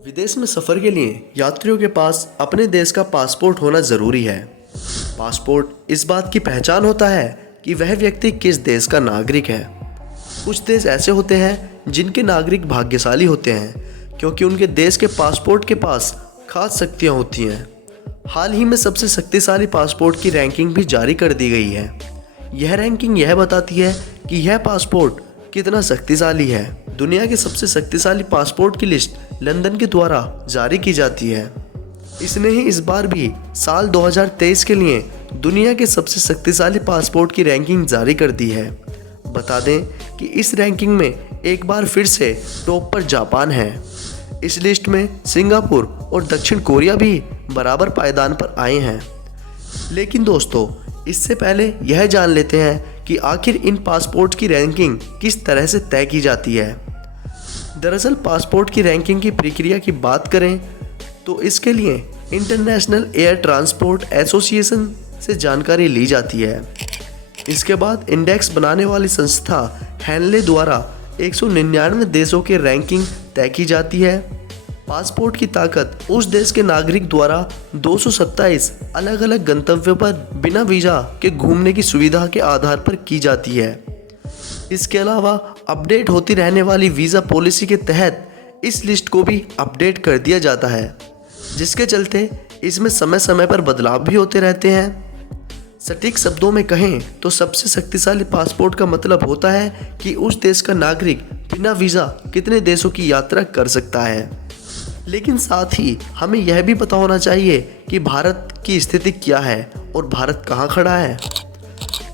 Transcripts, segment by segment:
विदेश में सफ़र के लिए यात्रियों के पास अपने देश का पासपोर्ट होना ज़रूरी है। पासपोर्ट इस बात की पहचान होता है कि वह व्यक्ति किस देश का नागरिक है। कुछ देश ऐसे होते हैं जिनके नागरिक भाग्यशाली होते हैं क्योंकि उनके देश के पासपोर्ट के पास खास शक्तियाँ होती हैं। हाल ही में सबसे शक्तिशाली पासपोर्ट की रैंकिंग भी जारी कर दी गई है। यह रैंकिंग यह बताती है कि यह पासपोर्ट कितना शक्तिशाली है। दुनिया के सबसे शक्तिशाली पासपोर्ट की लिस्ट लंदन के द्वारा जारी की जाती है। इसने ही इस बार भी साल 2023 के लिए दुनिया के सबसे शक्तिशाली पासपोर्ट की रैंकिंग जारी कर दी है। बता दें कि इस रैंकिंग में एक बार फिर से टॉप पर जापान है। इस लिस्ट में सिंगापुर और दक्षिण कोरिया भी बराबर पायदान पर आए हैं। लेकिन दोस्तों, इससे पहले यह जान लेते हैं कि आखिर इन पासपोर्ट की रैंकिंग किस तरह से तय की जाती है। दरअसल पासपोर्ट की रैंकिंग की प्रक्रिया की बात करें तो इसके लिए इंटरनेशनल एयर ट्रांसपोर्ट एसोसिएशन से जानकारी ली जाती है। इसके बाद इंडेक्स बनाने वाली संस्था हैनले द्वारा 199 देशों की रैंकिंग तय की जाती है। पासपोर्ट की ताकत उस देश के नागरिक द्वारा 227 अलग अलग गंतव्यों पर बिना वीज़ा के घूमने की सुविधा के आधार पर की जाती है। इसके अलावा अपडेट होती रहने वाली वीज़ा पॉलिसी के तहत इस लिस्ट को भी अपडेट कर दिया जाता है, जिसके चलते इसमें समय समय पर बदलाव भी होते रहते हैं। सटीक शब्दों में कहें तो सबसे शक्तिशाली पासपोर्ट का मतलब होता है कि उस देश का नागरिक बिना वीज़ा कितने देशों की यात्रा कर सकता है। लेकिन साथ ही हमें यह भी पता होना चाहिए कि भारत की स्थिति क्या है और भारत कहाँ खड़ा है।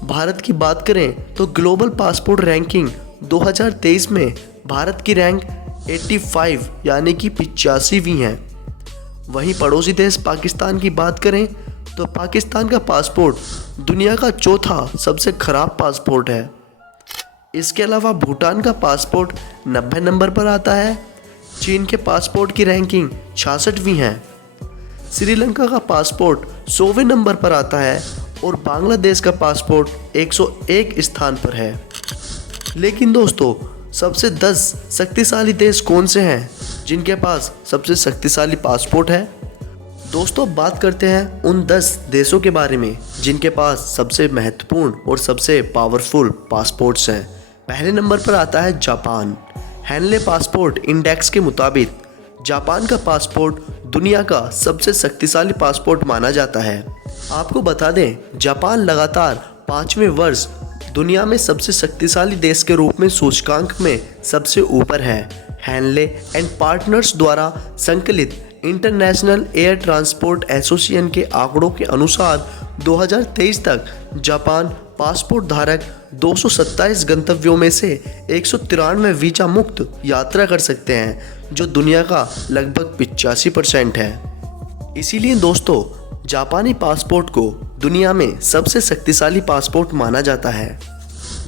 भारत की बात करें तो ग्लोबल पासपोर्ट रैंकिंग 2023 में भारत की रैंक 85 यानी कि 85वीं है। वहीं पड़ोसी देश पाकिस्तान की बात करें तो पाकिस्तान का पासपोर्ट दुनिया का चौथा सबसे खराब पासपोर्ट है। इसके अलावा भूटान का पासपोर्ट 90 नंबर पर आता है। चीन के पासपोर्ट की रैंकिंग 66वीं है। श्रीलंका का पासपोर्ट 100वें नंबर पर आता है और बांग्लादेश का पासपोर्ट 101 स्थान पर है। लेकिन दोस्तों, सबसे 10 शक्तिशाली देश कौन से हैं जिनके पास सबसे शक्तिशाली पासपोर्ट है? दोस्तों, बात करते हैं उन 10 देशों के बारे में जिनके पास सबसे महत्वपूर्ण और सबसे पावरफुल पासपोर्ट्स हैं। पहले नंबर पर आता है जापान। हैनले पासपोर्ट इंडेक्स के मुताबिक जापान का पासपोर्ट दुनिया का सबसे शक्तिशाली पासपोर्ट माना जाता है। आपको बता दें, जापान लगातार 5वें वर्ष दुनिया में सबसे शक्तिशाली देश के रूप में सूचकांक में सबसे ऊपर है। हैनले एंड पार्टनर्स द्वारा संकलित इंटरनेशनल एयर ट्रांसपोर्ट एसोसिएशन के आंकड़ों के अनुसार 2023 तक जापान पासपोर्ट धारक 227 गंतव्यों में से 193 वीजा मुक्त यात्रा कर सकते हैं, जो दुनिया का लगभग 85% है। इसीलिए दोस्तों, जापानी पासपोर्ट को दुनिया में सबसे शक्तिशाली पासपोर्ट माना जाता है।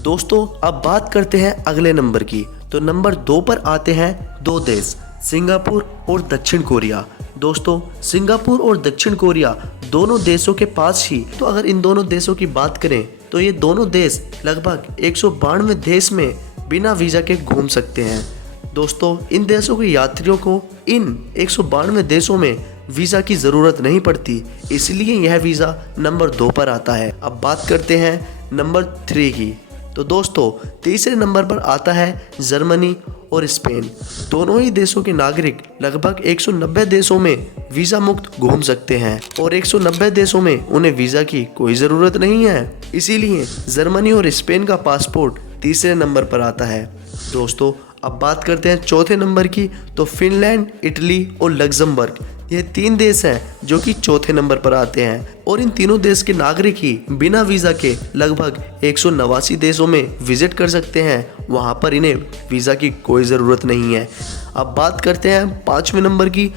दोस्तों, अब बात करते हैं अगले नंबर की। तो नंबर 2 पर आते हैं 2 देश, सिंगापुर और दक्षिण कोरिया। दोस्तों, सिंगापुर और दक्षिण कोरिया दोनों देशों के पास ही, तो अगर इन दोनों देशों की बात करें तो ये दोनों देश लगभग 192 देश में बिना वीज़ा के घूम सकते हैं। दोस्तों, इन देशों के यात्रियों को इन 192 देशों में वीज़ा की ज़रूरत नहीं पड़ती, इसलिए यह वीज़ा नंबर 2 पर आता है। अब बात करते हैं नंबर 3 की। तो दोस्तों, तीसरे नंबर पर आता है जर्मनी और स्पेन। दोनों ही देशों के नागरिक लगभग 190 देशों में वीज़ा मुक्त घूम सकते हैं और 190 देशों में उन्हें वीज़ा की कोई ज़रूरत नहीं है। इसीलिए जर्मनी और स्पेन का पासपोर्ट तीसरे नंबर पर आता है। दोस्तों, अब बात करते हैं चौथे नंबर की। तो फिनलैंड, इटली और लग्जमबर्ग, ये 3 देश हैं जो कि चौथे नंबर पर आते हैं और इन तीनों देश के नागरिक ही बिना वीज़ा के लगभग 189 देशों में विजिट कर सकते हैं। वहाँ पर इन्हें वीज़ा की कोई ज़रूरत नहीं है। अब बात करते हैं 5वें नंबर की।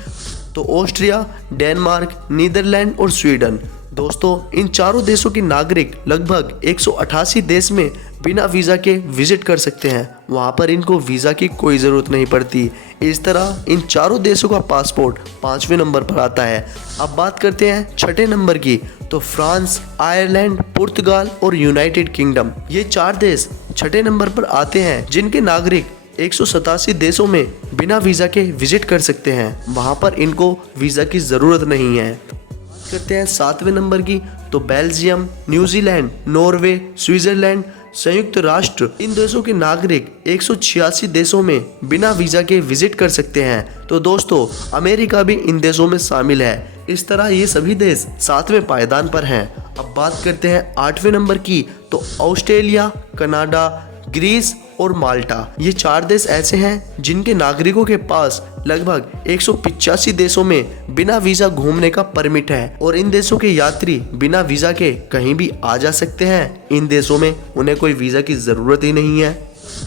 तो ऑस्ट्रिया, डेनमार्क, नीदरलैंड और स्वीडन। दोस्तों, इन चारों देशों के नागरिक लगभग 188 देश में बिना वीज़ा के विजिट कर सकते हैं। वहाँ पर इनको वीज़ा की कोई ज़रूरत नहीं पड़ती। इस तरह इन चारों देशों का पासपोर्ट 5वें नंबर पर आता है। अब बात करते हैं 6ठे नंबर की। तो फ्रांस, आयरलैंड, पुर्तगाल और यूनाइटेड किंगडम, ये 4 देश 6ठे नंबर पर आते हैं जिनके नागरिक 187 देशों में बिना वीज़ा के विजिट कर सकते हैं। वहाँ पर इनको वीज़ा की ज़रूरत नहीं है। करते हैं 7वें नंबर की, तो बेल्जियम, न्यूजीलैंड, नॉर्वे, स्विट्जरलैंड, संयुक्त राष्ट्र, इन देशों के नागरिक 186 देशों में बिना वीज़ा के विजिट कर सकते हैं। तो दोस्तों, अमेरिका भी इन देशों में शामिल है। इस तरह ये सभी देश 7वें पायदान पर हैं। अब बात करते हैं 8वें नंबर की, तो ऑस्ट्रेलिया, कनाडा, ग्रीस और माल्टा, ये 4 देश ऐसे हैं जिनके नागरिकों के पास लगभग 185 देशों में बिना वीज़ा घूमने का परमिट है और इन देशों के यात्री बिना वीज़ा के कहीं भी आ जा सकते हैं। इन देशों में उन्हें कोई वीज़ा की ज़रूरत ही नहीं है।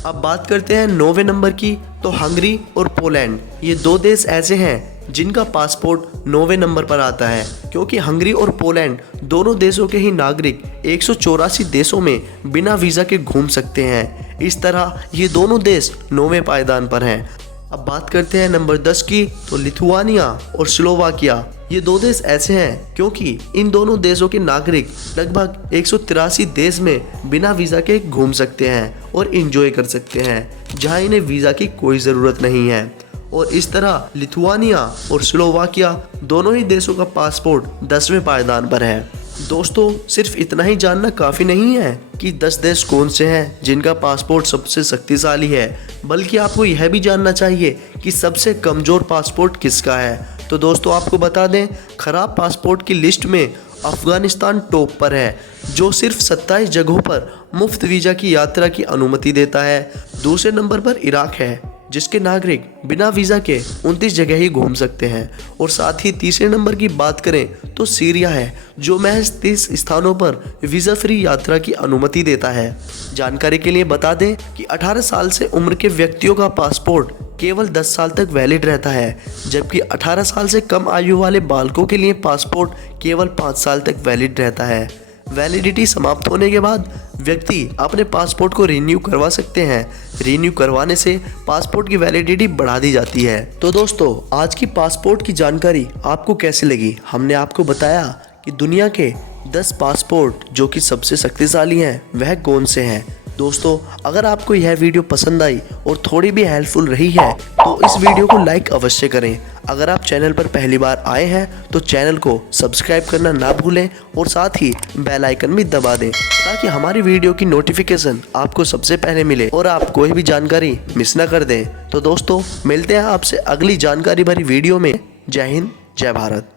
अब बात करते हैं 9वें नंबर की, तो हंगरी और पोलैंड, ये 2 देश ऐसे हैं जिनका पासपोर्ट 9वें नंबर पर आता है, क्योंकि हंगरी और पोलैंड दोनों देशों के ही नागरिक 184 देशों में बिना वीज़ा के घूम सकते हैं। इस तरह ये दोनों देश 9वें पायदान पर हैं। अब बात करते हैं नंबर 10 की, तो लिथुआनिया और स्लोवाकिया, ये 2 देश ऐसे हैं क्योंकि इन दोनों देशों के नागरिक लगभग 183 देश में बिना वीज़ा के घूम सकते हैं और एंजॉय कर सकते हैं, जहां इन्हें वीज़ा की कोई ज़रूरत नहीं है। और इस तरह लिथुआनिया और स्लोवाकिया दोनों ही देशों का पासपोर्ट 10वें पायदान पर है। दोस्तों, सिर्फ इतना ही जानना काफ़ी नहीं है कि 10 देश कौन से हैं जिनका पासपोर्ट सबसे शक्तिशाली है, बल्कि आपको यह भी जानना चाहिए कि सबसे कमज़ोर पासपोर्ट किसका है। तो दोस्तों, आपको बता दें, खराब पासपोर्ट की लिस्ट में अफगानिस्तान टॉप पर है, जो सिर्फ 27 जगहों पर मुफ्त वीज़ा की यात्रा की अनुमति देता है। दूसरे नंबर पर इराक है, जिसके नागरिक बिना वीज़ा के 29 जगह ही घूम सकते हैं। और साथ ही तीसरे नंबर की बात करें तो सीरिया है, जो महज 30 स्थानों पर वीज़ा फ्री यात्रा की अनुमति देता है। जानकारी के लिए बता दें कि 18 साल से उम्र के व्यक्तियों का पासपोर्ट केवल 10 साल तक वैलिड रहता है, जबकि 18 साल से कम आयु वाले बालकों के लिए पासपोर्ट केवल 5 साल तक वैलिड रहता है। वैलिडिटी समाप्त होने के बाद व्यक्ति अपने पासपोर्ट को रिन्यू करवा सकते हैं। रिन्यू करवाने से पासपोर्ट की वैलिडिटी बढ़ा दी जाती है। तो दोस्तों, आज की पासपोर्ट की जानकारी आपको कैसी लगी? हमने आपको बताया कि दुनिया के 10 पासपोर्ट जो कि सबसे शक्तिशाली हैं, वह कौन से हैं। दोस्तों, अगर आपको यह वीडियो पसंद आई और थोड़ी भी हेल्पफुल रही है तो इस वीडियो को लाइक अवश्य करें। अगर आप चैनल पर पहली बार आए हैं तो चैनल को सब्सक्राइब करना ना भूलें और साथ ही बेल आइकन भी दबा दें, ताकि हमारी वीडियो की नोटिफिकेशन आपको सबसे पहले मिले और आप कोई भी जानकारी मिस ना कर दें। तो दोस्तों, मिलते हैं आपसे अगली जानकारी भरी वीडियो में। जय हिंद, जय भारत।